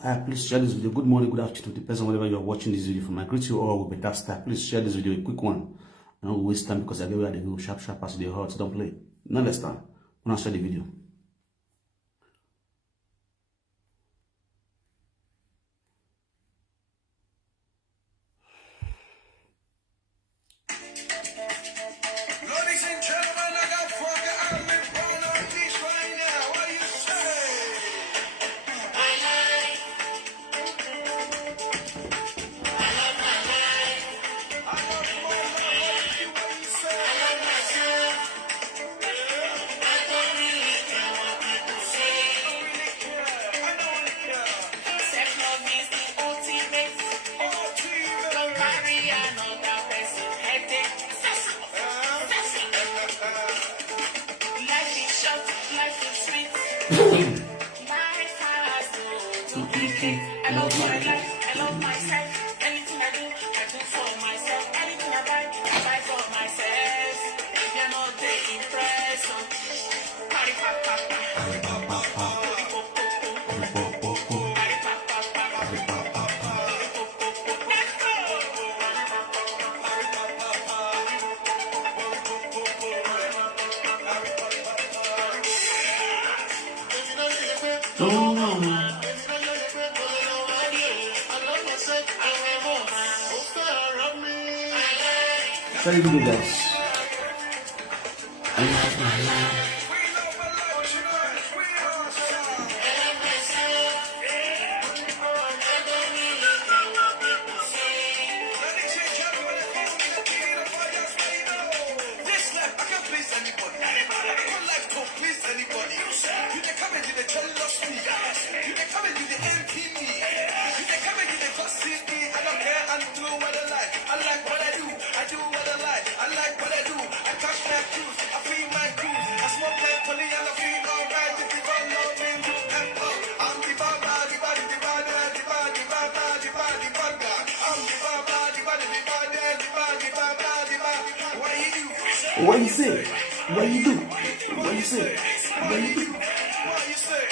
Please share this video. Good morning, good afternoon, depends on whenever you are watching this video from. I greet you all with better style. Please share this video, a quick one. I don't waste time because I get where they go sharp as they hurt. Don't play. Now let's start. I'm gonna share the video. I love my life, I love myself. Anything I do for myself. Anything I buy for myself. If you're not the impression, party papa, party papa, party Very good, guys. What you say? What you do? What you say? What you do? What you say?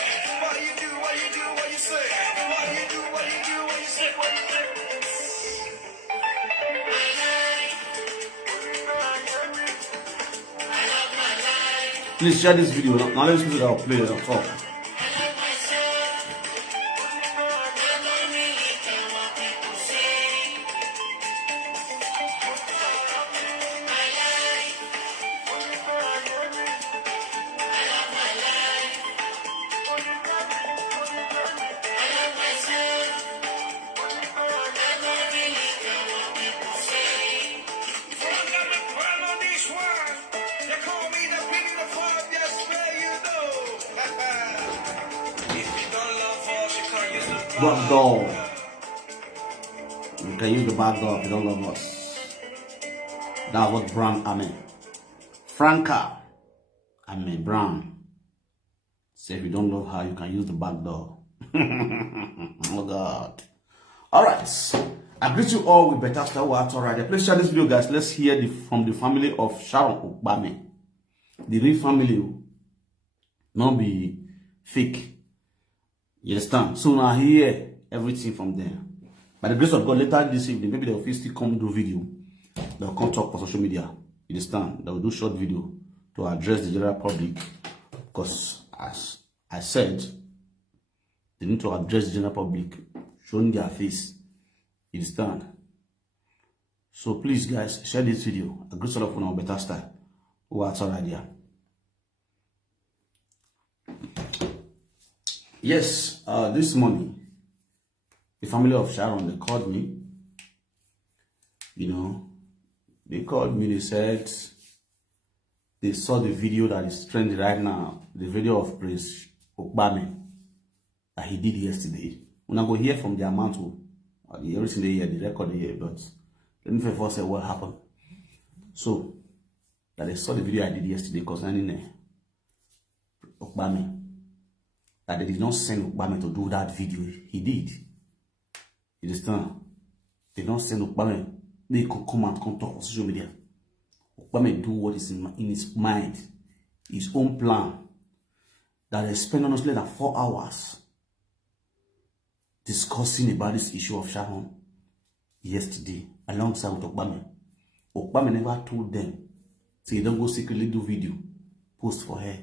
What you do? What you do? What you say? What you do? What you do? What you say? What you say? Please share this video. Now let's put it out. Play it out. Back door. You can use the back door if you don't love us. That's what Brown, Franca, Brown. Say if you don't love her, you can use the back door. Oh God. Alright. I greet you all with better style. Alright. Please share this video, guys. Let's hear from the family of Sharon Okpamen. The real family. Not be fake. You understand? So now hear everything from them. By the grace of God, later this evening, maybe they'll still come do video. They'll come talk for social media. You understand? They'll do short video to address the general public. Because as I said, they need to address the general public, showing their face. You understand? So please, guys, share this video. A great sort of on better style. What's our idea? Yes, this morning, the family of Sharon, they called me. You know, they called me, they said they saw the video that is trending right now, the video of Prince Okpamen that he did yesterday. When I go hear from their mantle, everything they hear, the record they hear, but let me first say what happened. So, that they saw the video I did yesterday concerning Okpamen. That they did not send Okpamen to do that video. He did. You understand? They don't send Okpamen. They could come and come talk on social media. Okpamen do what is in his mind. His own plan. That they spend honestly less than 4 hours discussing about this issue of Sharon yesterday alongside with Okpamen. Okpamen never told them, say, don't go secretly do video, post for her.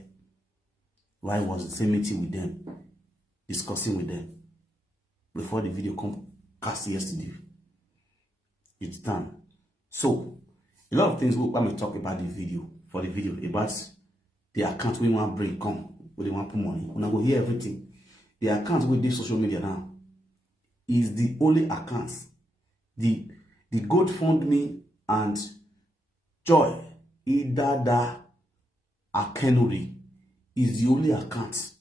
Why was the same meeting with them, discussing with them, before the video come cast yesterday? It's done. So, a lot of things Okpamen talk about the video, for the video, about the account we want to bring, come, where they want to put money. When I go hear everything, the account with this social media now is the only account. The GoFundMe and Joy Idada Akenuri is the only account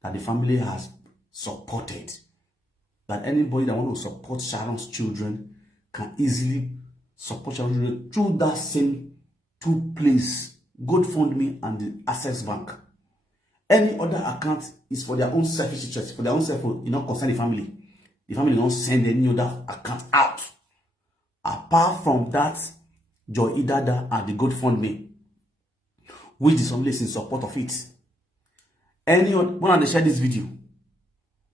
that the family has supported. That anybody that wants to support Sharon's children can easily support Sharon's children through that same two places, GoFundMe and the Access Bank. Any other account is for their own selfish interest, for their own self, concern the family. The family don't send any other account out. Apart from that, Joy Idada and the GoFundMe, which is always in support of it. When they share this video,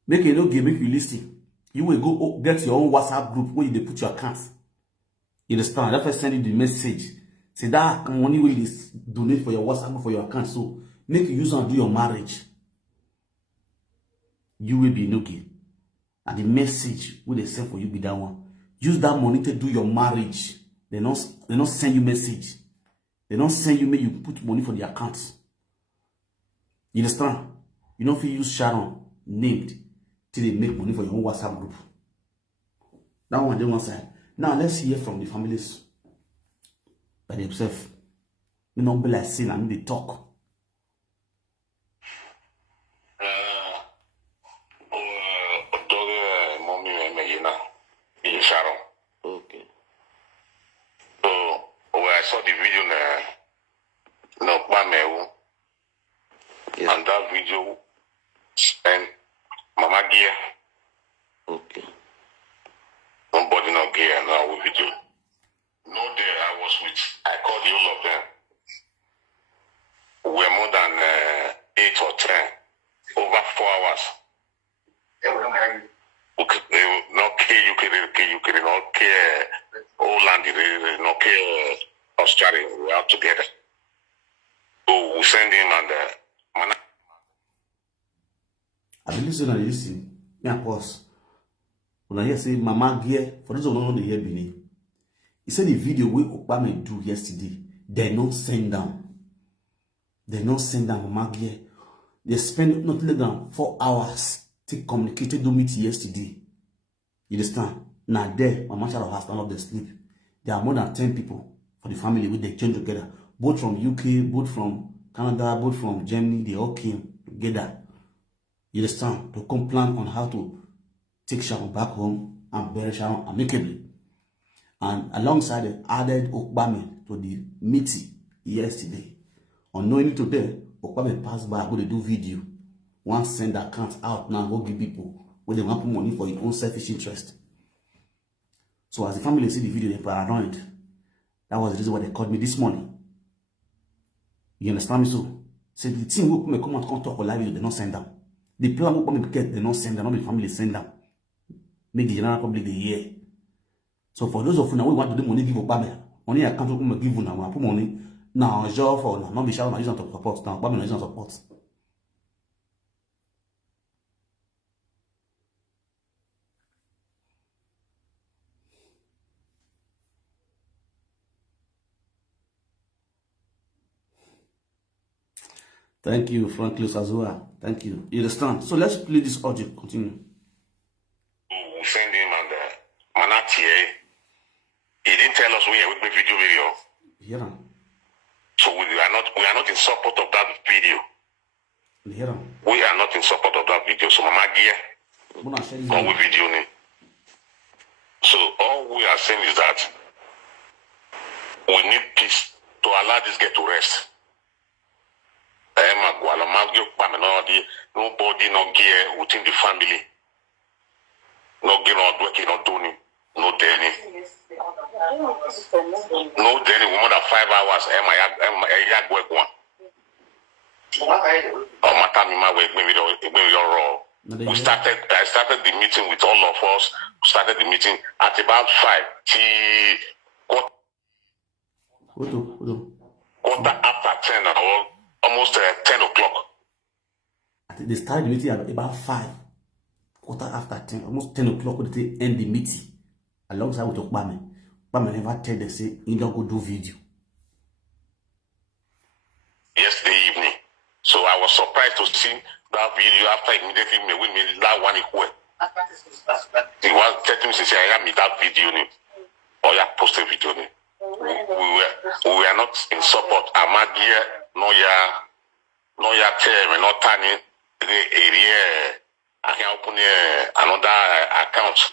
make you listen. You will go get your own WhatsApp group where you put your accounts. You understand? That first send you the message. Say that money will donate for your WhatsApp group for your account. So make you use and do your marriage. You will be enogie. And the message will they send for you be that one. Use that money to do your marriage. They not send you message. They don't send you, make you put money for the accounts. You understand? You don't feel use Sharon named till they make money for your own WhatsApp group. That one they one side. Now let's hear from the families by themselves. You don't be like saying I mean they talk. Sharon. Okay. So when I saw the video no Okpamen, yes. And that video and Mama gear. Okay. Nobody no gear now with video. No day I was with. I called you all of them. We're more than 8 or 10 over 4 hours. Okay, not care you can not care Holland, not care Australia. We are together. So we send him and I been listen. Yeah, pause. When I hear say Mama gear, for those who don't know the hear Bini, he said the video we Okpamen do yesterday, they not send them. They not send them Mama gear. They spend not less than 4 hours. Take communicated do meet yesterday. You understand? Now there, Mama Sharon has none of the sleep. There are more than 10 people for the family with they joined together. Both from UK, both from Canada, both from Germany, they all came together. You understand? To come plan on how to take Sharon back home and bury Sharon amicably. And alongside they added Okpamen to the meeting yesterday. Unknowingly today, Okpamen passed by, go to do video. One send that account out now, go give people where they want to put money for your own selfish interest. So as the family see the video, they're paranoid. That was the reason why they called me this morning. You understand me? So the team will come out, come talk for live video, they don't send them. The plan will come get, they don't send them, not the family send them. Make the general public the hear. So for those of you now, we want to do money give Okpamen. Money account will come give you now, put money. Now, job for now, not be Sharon, use to support. Now, Okpamen use to support. Thank you, Franklin Azua. Thank you. You understand? So let's play this audio. Continue. We send him and Manatie. He didn't tell us we are with the video. Yeah. So we are not in support of that video. Yeah. We are not in support of that video. So Mama Gia, come with video name. So all we are saying is that we need peace to allow this girl to rest. Nobody no gear within the family. No gear not working, not doing, no Danny. No Danny, more than 5 hours. Work one. Oh, my time, my way, maybe you're raw. I started the meeting with all of us. Started the meeting at about 5 till quarter after 10 or almost 10 o'clock. I think they started the meeting at about 5, quarter after 10, almost 10 o'clock when they end the meeting. Alongside with Okpamen. Okpamen never tell them, say, you don't go do video. Yesterday evening. So I was surprised to see that video after immediately me that one equal. He was telling me, say, I am that video. Or you post a video. We were not in support. Amadia, no ya term, not turning the area. I can open another account.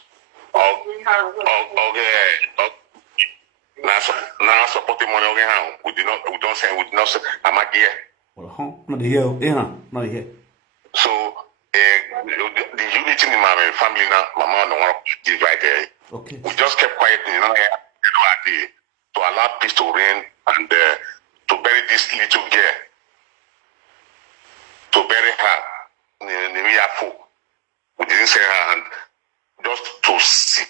Now supporting money we don't say Amadia. Not here. So the unity in my family now, my mom don't want to divide. Okay. We just kept quiet, to allow peace to reign and to bury this little girl, to bury her in the real food. We didn't say her hand, just to see,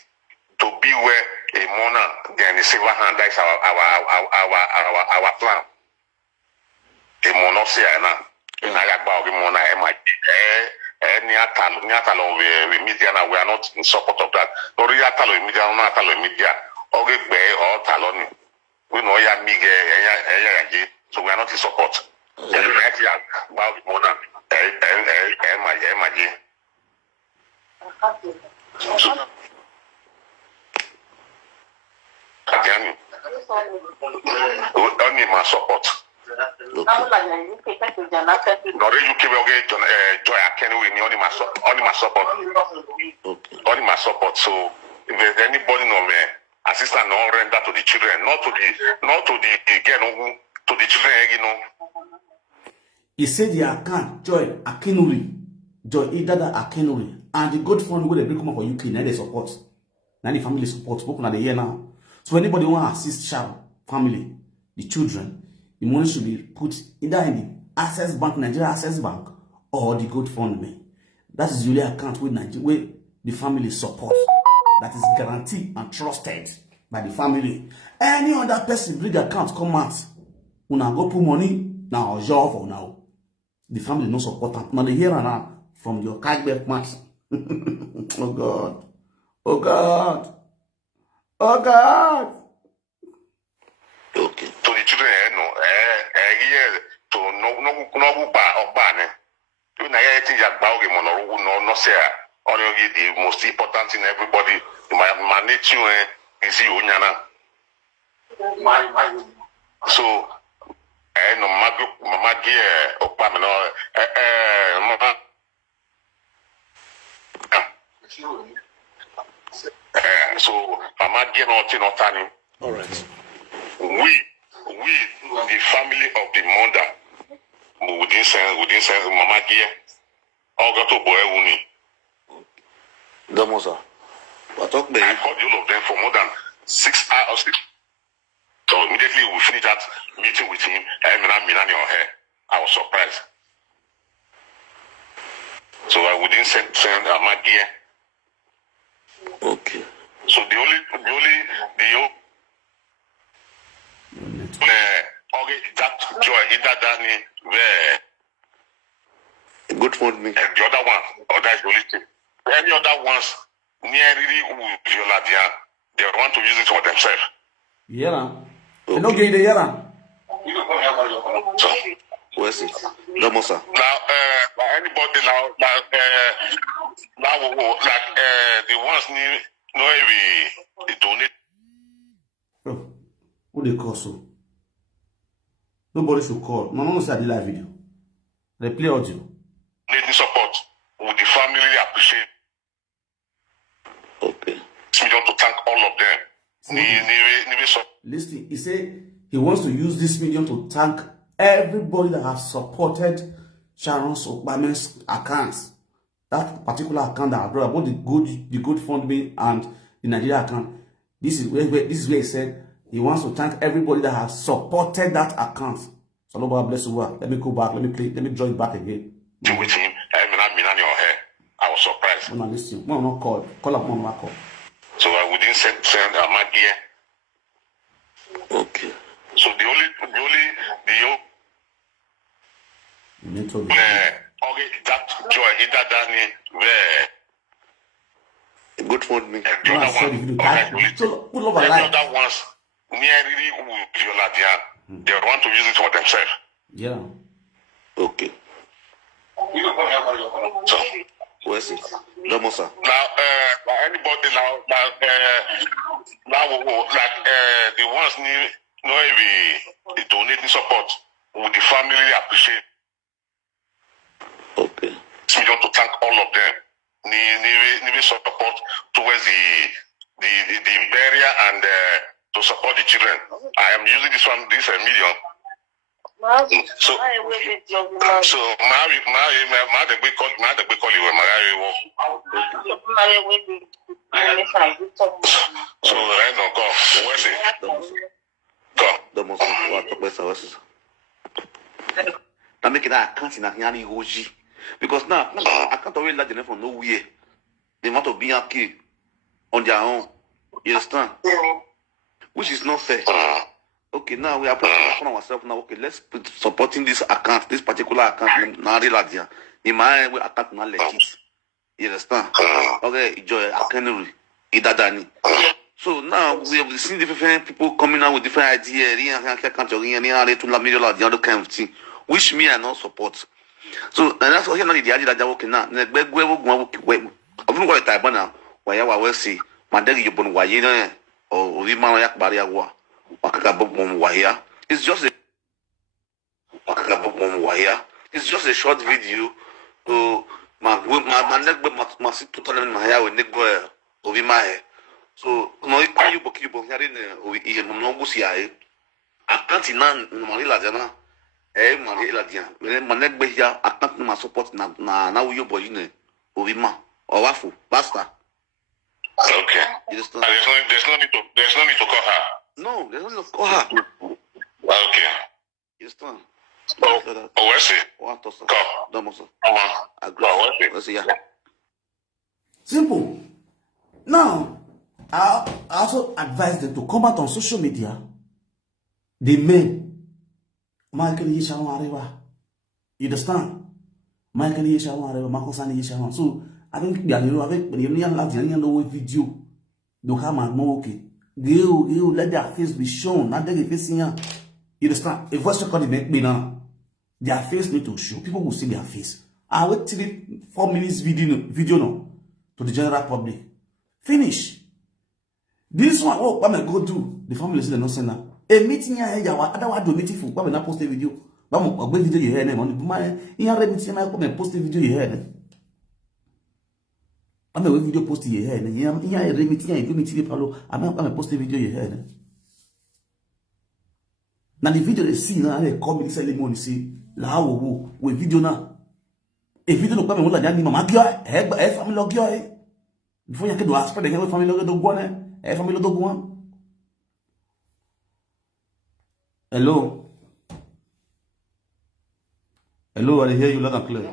to be where a mourner then a silver hand. That's our plan. A mourner say now. In Ayagba, we mourner we are not in support of that. We know so we are not in support. Only my support. Joy only my support. Only my support. So if there's anybody no assistance no render to the children, not to the again to the children, He said the account Joy Akinuri, Joy Idada Akinuri, and the good fund where they come up for UK, now they support. Now the family support, spoken at the year now. So anybody want to assist Sharon family, the children, the money should be put either in the Access Bank, Nigeria Access Bank, or the Good Fund Me. That is the only account where the family support. That is guaranteed and trusted by the family. Any other person bring account come out, una go put money now or job for now. The family no support them. Now they hear now from your cashback match. Oh God. Oh God. Oh God. Okay. To the children, here to no ba. You know, no say only the most important thing everybody manage you is you so no mama dear Okpamen so mama dear not turning. All right. We the family of the mother we didn't say mama dear all got to boy uni. Damosa. I called all of them for more than 6 hours. So immediately we finished that meeting with him. I was surprised. So I wouldn't send my dear. Okay. So the only that Joy where good for me. The other one, or that's the only thing. Any other ones nearly they want to use it for themselves. Yeah. Okay. No get the yara. So where's it? Damosa. Now anybody now the ones need no they donate. Oh, who they call so? Nobody should call. No one said the live video. They play audio. Needing support. Would the family appreciate? Okay. We want to thank all of them. Listen, he said he wants to use this medium to thank everybody that has supported Sharon's Okpamen's accounts. That particular account that I brought about the good fund me and the Nigeria account. This is where he said he wants to thank everybody that has supported that account. So Lord bless you. Let me go back. Let me join back again. With him, surprise. When I listen, when I not call up one back up. So we didn't send my dear. Okay. So the only okay, that joy, that Danny, where Good for me. the other one, Pull over the light. other ones nearly they want to use it for themselves. Yeah. Okay. So Where's it? Damosa. now, anybody now, the ones need no be donating support. Would the family appreciate? Okay. We want to thank all of them. Need support towards the burial and to support the children. I am using this million. So now the big call you so right now go. Where's it? Go. Damosa. What the best of us? Now make it a can't in a enogie. Because now I can't always let them from nowhere. They want to be kid on their own. You understand? Which is not fair. Okay, now we are putting upon ourselves now. Okay, let's put supporting this account, this particular account. Now, in my way, account not legit. You understand? Okay, enjoy. I can't read. So now we have seen different people coming out with different ideas. The other kind of thing, which me I not support. So and that's what here now the idea that okay now. I've been going to Taiwan now. Why I will see my dad you born why you know or we man yak barrier wa. It's just it's just a short video to my neck must totally my hair with Nick Boy over my hair. So no you here in no go see I can't in Manila Jana. Manila Dia. My neck be here, I can't my support now you boy over my or waffle basta. Okay. There's no need to call her. No, there's no need to call her. Okay. You understand? Where's it? What else? Go. Damosa. Agree. Where's it? Let's see, yeah. Simple. Now, I also advise them to come out on social media. The men, Michael Yeshawan Arewa. You understand? Michael Yeshawan Arewa, Makosani Yeshawan. So, I think they are with the young video. Don't have my more okay. You let their face be shown. Not they facing you. You understand? If voice record make me now, their face need to show. People will see their face. I wait till 4 minutes video now to the general public. Finish. This one, oh, what am I go do? The family say they no send now. A meeting here, otherwise do meeting for. What am I post a video? What am I video you hear them on the my? You have meeting I come and post a video you hear. I'm a video post you hear. You have meeting you go meeting people. I'm a post a video you hear. Now the video they see now they come in ceremony see la wo we video now. A video no come wala jani mama gyo e family lo gyo e. Before you can do aspect the family lo do go na e family lo do go. Hello. Hello, I hear you loud and clear.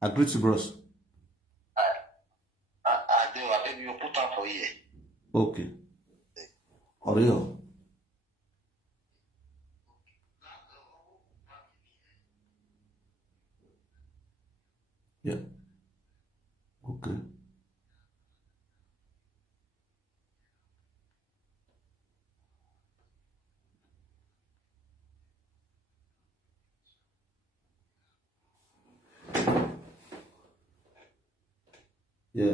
I greet you, bros. I do. I think you put up for you. Okay. Oreo. Yeah. Okay. Yeah.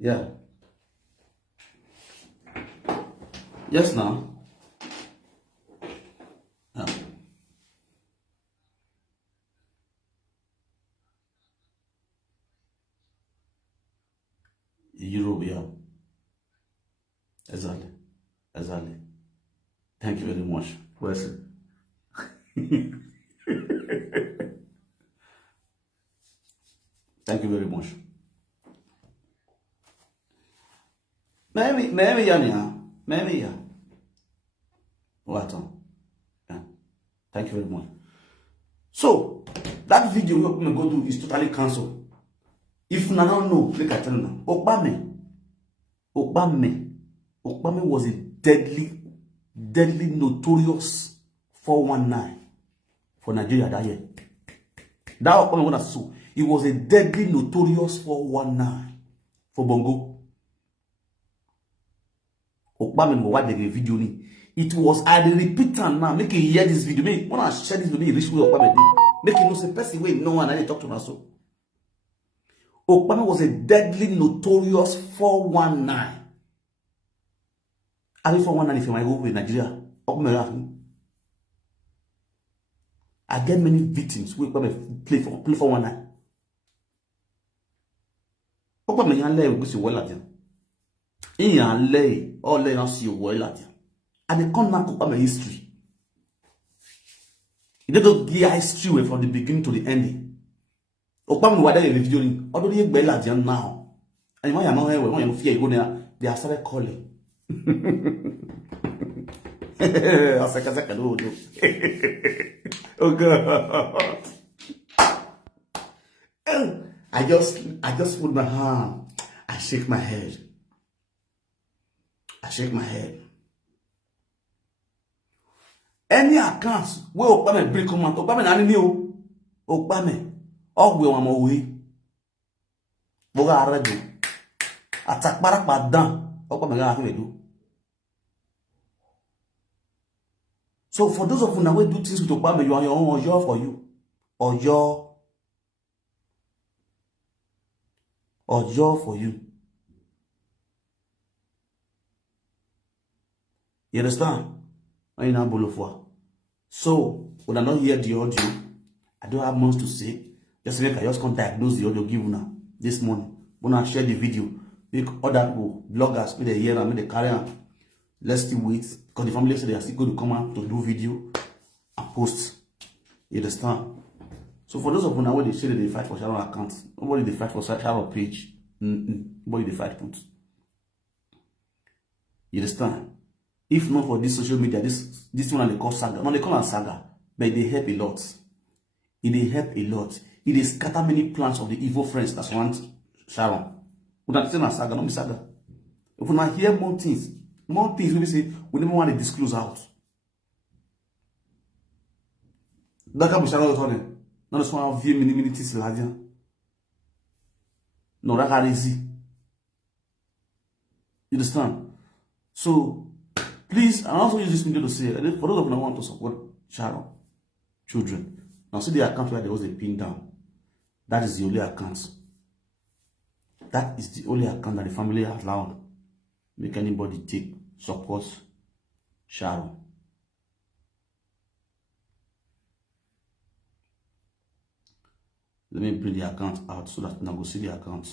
Yeah. Yes, now. Yeah. Europe, yeah. Exactly. Exactly. Thank you very much. Bless it. Thank you very much. Maybe yeah. What on? Yeah. Thank you very much. So that video you're going to go to is totally cancelled. If you don't know, like I tell you now, Okpamen was a deadly notorious 419 for Nigeria that year. That Okpamen was so. It was a deadly notorious 419 for Bongo. Okpamen was watching a video. It was, I repeat now, make you hear this video. Make when I share this video, reach with Okpamen. Make you know say person way no one I talk to my soul. Okpamen was a deadly notorious 419. I mean 419 if you might go in Nigeria. I get many victims who play 419. Okpamen yan lay go see well at you. In yan lay all lay not see well at you. And they come now Okpamen history. They don't give history from the beginning to the ending. Okpamen was there in the video. Although they bell at now. And when you fear you go there, they are started calling. Oh God. I just put my hand. I shake my head. Any accounts where Okpamen bring come out, Okpamen ani ni o. Okpamen. All we want more way. Boga arado. Attack barak badan. Okpamen ga afi do. So for those of you now who do things with Okpamen, you are your own ojo for you. Ojo for you. You understand? I not for. So when I not hear the audio, I don't have much to say. Just make I just come diagnose the audio give now this morning. When I share the video, make other people, bloggers, make they hear and make they carry on. Let's still wait because the family said they are still going to come out to do video and post. You understand? So for those of you now where they say that they fight for Sharon account, nobody they fight for Sharon page. Nobody they fight put. You understand? If not for this social media, this one they call saga. No, they call it saga, but they help a lot. It help a lot. It is scatter many plans of the evil friends that want Sharon. We not say saga, not be saga. If we not hear more things we say we never want to disclose out. That can be Sharon was on it. Not just one view many things like no, that easy. You understand? So please, and also use this video to say, for those of you who want to support Sharon children, now see the account where there was a pin down. That is the only account. That is the only account that the family has allowed. Make anybody take support Sharon. Let me bring the account out so that now go see the account.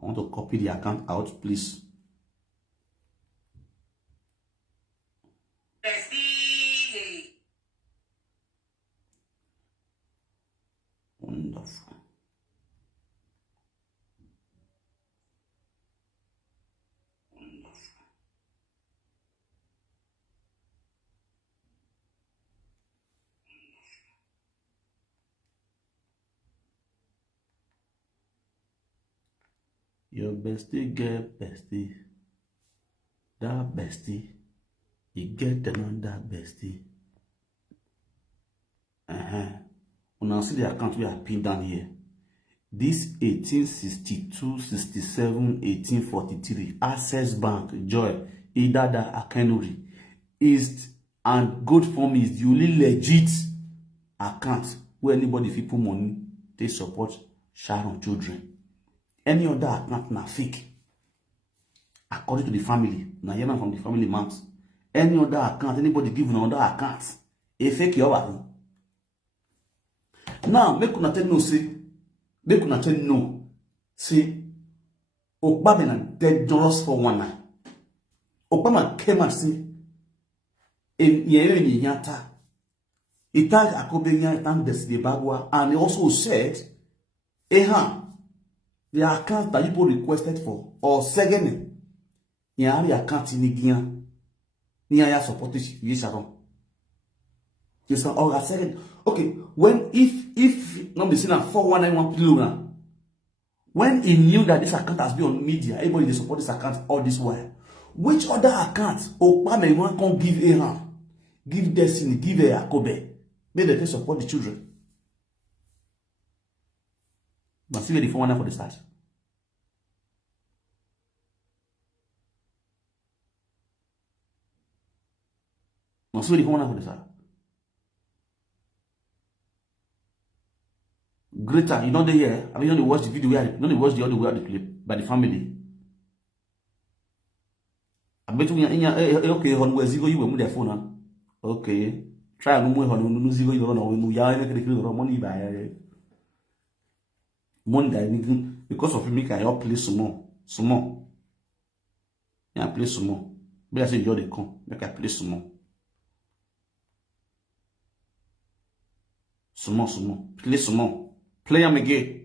I want to copy the account out, please. Wonderful. Your bestie get bestie. That bestie, you get another bestie. When I see the account we are pinned down here. This 1862, 67, 1843, Access Bank, Joy, Idada Akenuri, East and Gold Form is the only legit account where anybody fit put money, they support Sharon children. Any other account na fake. According to the family, na hear from the family moms. Any other account, anybody give another account, a fake your one. Now, make una tell no say, make una tell no. See, Okpamen and dangerous for one night. Okpamen came and said, in Yata, he tagged Akobenya and the Bagua, and he also said, the account that people requested for, or second, the account in Nigia, near supported Sharon. Yes, or second. Okay, when if not be seen at 4191 plural, when he knew that this account has been on media, everybody they support this account all this while. Which other account Okpamen one can give give Destiny, give Akobe, make them support the children? But see where the 419 for the start. But see where the 419 for the start. Greater, you know they hear. I mean, you know they watch the video where you know they watch the other way they play by the family. I bet you okay, on where Zigo you will move their phone. Okay, try and move on Zigo you don't know when you are money by Monday because of me. I help play some more. Yeah, play some more. But I say you're the con. Make I play some more. Some more. Play some more. Play him again.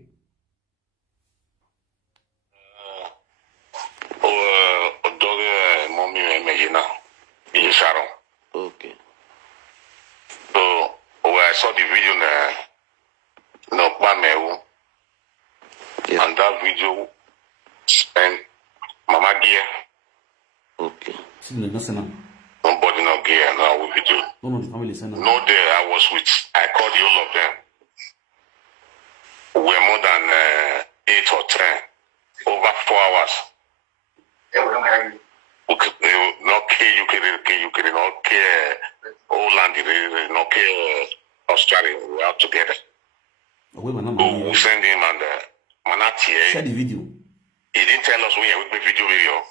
Mommy Megina in Sharon. Okay. So when I saw the video no Okpamen, Yeah. and that video and Mama Gear. Okay. Nobody no gear now with video. No, the family send. No there I was with. I called the all of them. We're more than 8 or 10. Over 4 hours. Not care UK, not care Holland, not care Australia. We are together. We send him and Manati. Share the video. He didn't tell us we are with video.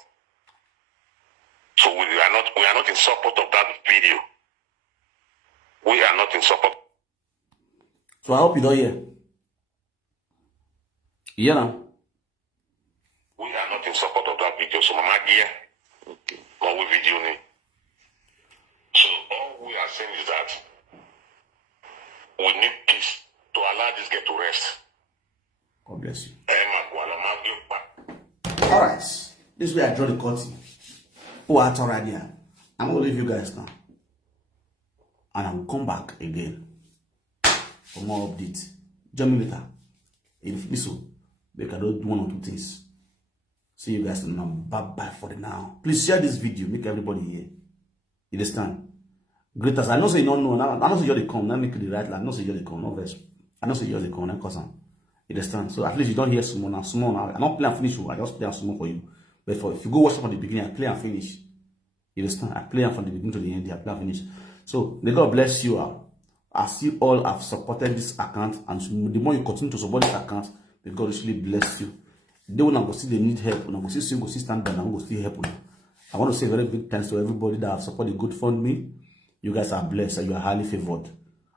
So we are not in support of that video. We are not in support. So I hope you don't hear. Yeah. We are not in support of that video. So Mama Gia, Okay. but we video ni. So all we are saying is that we need peace to allow this girl to rest. God bless you. All Alright. This way I draw the curtain. Oh, that's already here. I'm gonna leave you guys now. And I will come back again for more updates. Join me later. If you so, we can do 1 or 2 things. See you guys now. Bye for the now. Please share this video. Make everybody hear. You understand? Greatest. I know say you don't know. I know say you're the con. Let me make the right line. I know say you're the con. No verse. I know say you're the con. Because you understand? So at least you don't hear small now. Small now. I don't play and finish. I just play and small for you. But if you go watch it from the beginning, I play and finish. You understand? I play from the beginning to the end. I play and finish. So may God bless you all. As you all have supported this account, and the more you continue to support this account, may God actually bless you. They will not go see they need help. When I go see you go see stand down, I will still help. I want to say very big thanks to everybody that have supported GoFundMe. You guys are blessed and you are highly favored.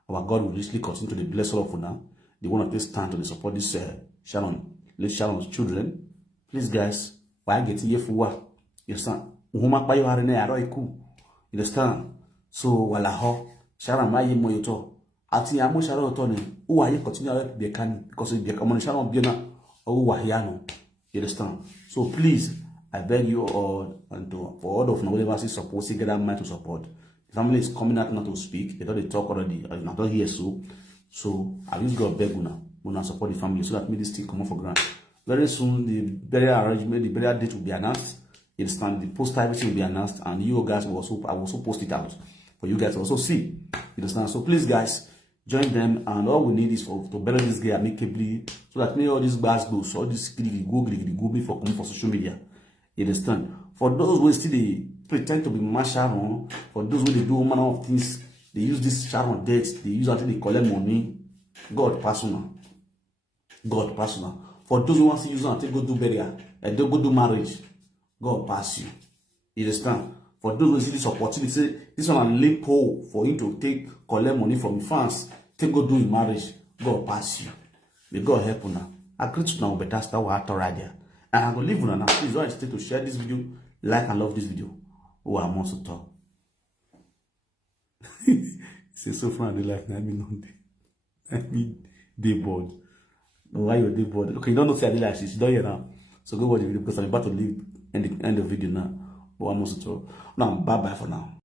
Our God will richly continue to bless all of you now. They want to take stand to support this Sharon, let Sharon's children. Please, guys, why get here for what? You understand? You understand? So, wala Sharon, my moyoto. Ati amo Sharon Tony, who are you continue to can because if you come on Sharon Biana or Wahiano. You understand? So, please, I beg you all and for all of whatever is supposed to get that man to support. The family is coming out not to speak. They don't talk already. I not hear so. So I will go beg una support the family so that me this thing come up for granted. Very soon the burial arrangement, the burial date will be announced. You understand? The post everything will be announced, and you guys will also I will also post it out for you guys to also see. You understand? So please, guys, join them, and all we need is to bury this guy amicably so that all these bad goes, all this go before coming for social media. You understand? For those who still pretend to be Sharon, for those who they do all manner of things, they use this Sharon dates, they use until they collect money. God personal. God personal. For those who want to use until go do burial and don't go do marriage, God pass you. You understand? For those who see this opportunity, say this one a lip hole for him to take collect money from the fans, take go do in marriage, God pass you. May God help you now. I greet you now better start with already. And I'm going to leave you now. Please don't hesitate to share this video, like and love this video. Oh, I'm also talk. Say so far they like, I mean, they bored. Why you're day bored? Okay, you don't know say I did like this. You don't hear now. So go watch the video because I'm about to leave and end the video now. Oh, I'm also talk. Now, bye bye for now.